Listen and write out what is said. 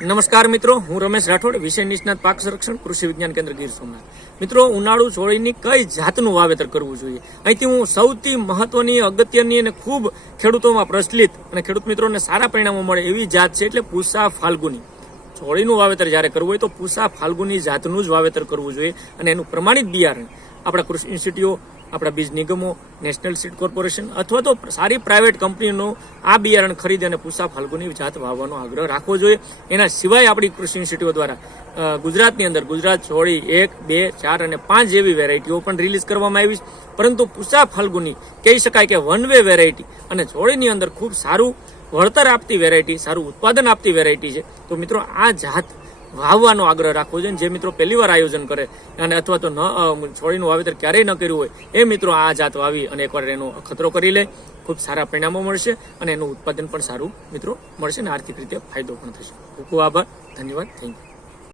નમસ્કાર મિત્રો, હું રમેશ રાઠોડ, વિષય નિષ્ણાત પાક સંરક્ષણ કૃષિ વિજ્ઞાન કેન્દ્ર ગીર સોમનાથ. મિત્રો, ઉનાળુ ચોળીની કઈ જાતનું વાવેતર કરવું જોઈએ, અહીંથી હું સૌથી મહત્વની, અગત્યની અને ખૂબ ખેડૂતોમાં પ્રચલિત અને ખેડૂત મિત્રોને સારા પરિણામો મળે એવી જાત છે એટલે પૂસા ફાલ્ગુની. ચોળીનું વાવેતર જ્યારે કરવું હોય તો પૂસા ફાલ્ગુની જાતનું જ વાવેતર કરવું જોઈએ અને એનું પ્રમાણિત બિયારણ આપણા કૃષિ ઇન્સ્ટિટ્યૂટો, આપણા બીજ નિગમો, નેશનલ સીડ કોર્પોરેશન અથવા તો સારી પ્રાઇવેટ કંપનીનું આ બિયારણ ખરીદી અને પૂસા ફાલ્ગુની જાત વાવવાનો આગ્રહ રાખવો જોઈએ. એના સિવાય આપણી કૃષિ ઇન્સ્ટિટ્યૂટ દ્વારા ગુજરાતની અંદર ગુજરાત ચોળી 1, 2, 4 અને 5 જેવી વેરાયટીઓ પણ રિલીઝ કરવામાં આવી છે. પરંતુ પૂસા ફાલ્ગુની કહી શકાય કે વન વે વેરાયટી અને ચોળીની અંદર ખૂબ સારું વળતર આપતી વેરાયટી, સારું ઉત્પાદન આપતી વેરાયટી છે. તો મિત્રો, આ જાત વાવવાનો આગ્રહ રાખવો જોઈએ. જે મિત્રો પહેલી વાર આયોજન કરે અને અથવા તો ચોળીનું વાવેતર ક્યારેય ન કર્યું હોય એ મિત્રો આ જાત વાવી અને એકવાર એનો ખતરો કરી લે, ખૂબ સારા પરિણામો મળશે અને એનું ઉત્પાદન પણ સારું મિત્રો મળશે અને આર્થિક રીતે ફાયદો પણ થશે. ખૂબ ખૂબ આભાર, ધન્યવાદ, થેન્ક યુ.